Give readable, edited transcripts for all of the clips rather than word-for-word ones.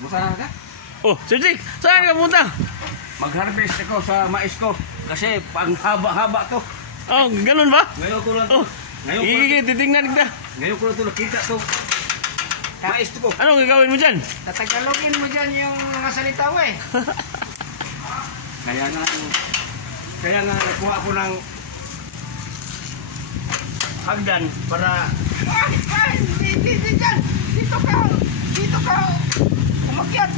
Busa ka? Oh, Sir Jake, saan ka punta? Mag-harvest ako sa mais ko. Kasi pang haba-haba to. Oh, ganun ba? Ngayon ko lang to. Oh, titingnan kita. Ngayon ko lang to nakita to. Mais to ko. Anong gagawin mo dyan? Tatagalogin mo dyan yung mga salita mo eh. Kaya nga nakuha ko ng hagdan para... Hindi dyan! Dito ka! Umakyat!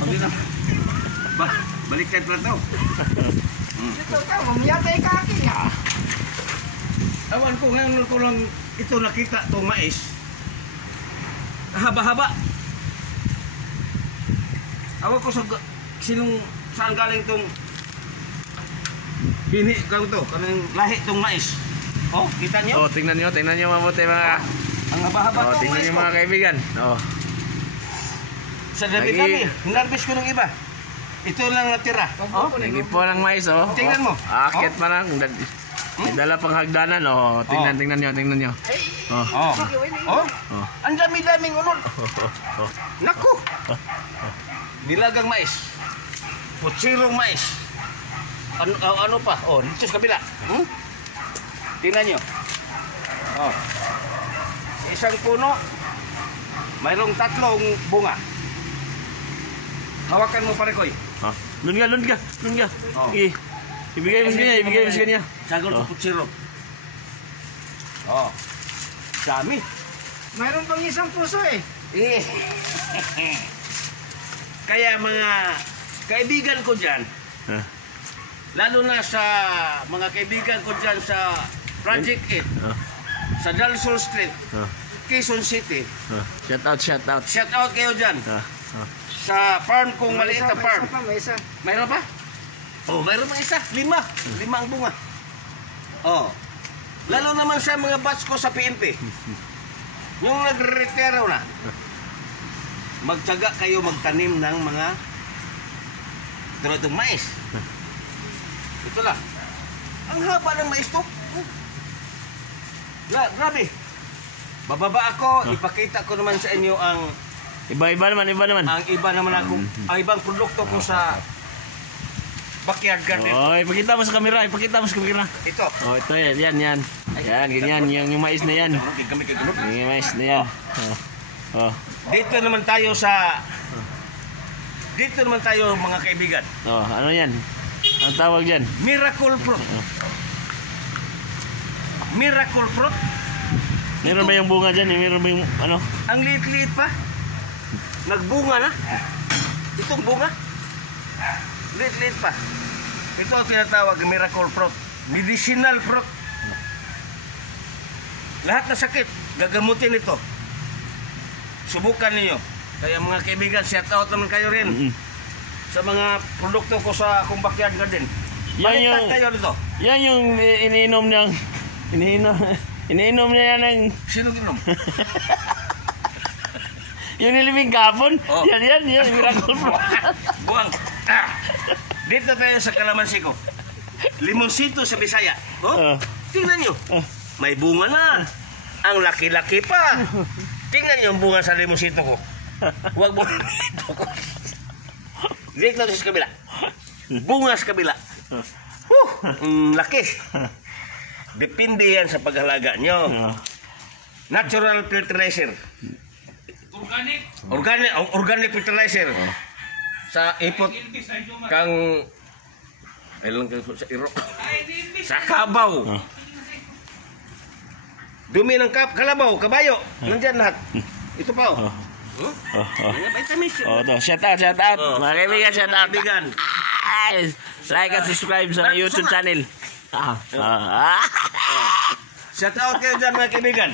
Baliktad pala to. Dito ka, mamiyatay ka akin ha. Awan ko, ngayon ko lang ito nakita itong mais. Haba-haba. Awan ko sa saan galing itong bini kang to, kanang lahi itong mais. Oh, kita niyo? Oh, tingnan nyo mabuti mga... Ang haba-haba Oh, to, tingnan mais nyo ko. mga kaibigan. Oh. Sa gabi kami, hinarbis ko ng iba. Ito lang natira. Oh, Hindi po ng mais, oh. Tingnan mo. Akit pa lang. May dala pang hagdanan, oh. Tingnan nyo. Oh. Oh. Oh. Oh. Ang dami-daming unod. Oh. Naku. Nilagang mais. Putsirong mais. Ano pa? Oh, dito sa kabila. Tingnan nyo. Oh. Sa isang puno, mayroong 3 bunga. Hawakan mo pare koy. Ah. Lun ka. Oh. Ibigay mo sa kanya. Sagol ko putsiro. Oh. Dami. Mayroon pang isang puso eh. Kaya mga kaibigan ko dyan, Ah. lalo na sa mga kaibigan ko dyan sa Project 8, Ah. sa Dalsol Street, Ah. Quezon City. Shout out. Shout out kayo dyan. Ah. Sa farm kong maliit na farm. May isa. Mayroon pa? Oh, mayroon pa isa. 5 ang bunga. Oh. Lalo naman sa mga batch ko sa PNP. Yung nagre-retiro na. Magtyaga kayo magtanim ng mga itong mais. Ito lang. Ang haba ng mais to. Grabe. Bababa ako, ipakita ko naman sa inyo ang Iba naman. ang iba naman ako, ang ibang produkto ko sa backyard garden. Oh, ipakita mo sa kamera. Ito. Oh, ito yan. Yan, ganyan. Yung mais na yan. Yung mais na yan. Oh. Dito naman tayo mga kaibigan. Oh, ano yan? Ang tawag dyan? Miracle fruit. Miracle fruit. Meron ba yung bunga dyan? Meron ba yung ano? Ang liit-liit pa. Nagbunga na. Itong bunga. Liit-liit pa. Ito ang tinatawag miracle fruit. Medicinal fruit. Lahat na sakit, gagamutin ito. Subukan ninyo. Kaya mga kaibigan, shout out naman kayo rin. Sa mga produkto ko sa akong backyard garden. Baliktad kayo dito. Yan yung iniinom niya ng... Sino ginom? Yung nilibing kapon. Oh. Yan, miracle fruit. Buang. Dito tayo sa kalamansi ko. Limonsito sa Bisaya. Oh, tingnan nyo. May bunga na. Ang laki-laki pa. Tingnan nyo ang bunga sa limonsito ko. Huwag mo dito ko. Dito natin sa kabila. Bunga sa kabila. Laki. Depende yan sa paghalaga nyo. Natural fertilizer. Organic fertilizer. Sa ipot kang ilang sa iro. Sa kabaw. Dumi ng kalabaw, kabayo. Nandiyan lahat. Ito pa oh. Oh, shout out. Mga kaibigan, shout out. Like at subscribe sa YouTube channel. Shout out kayo dyan mga kaibigan.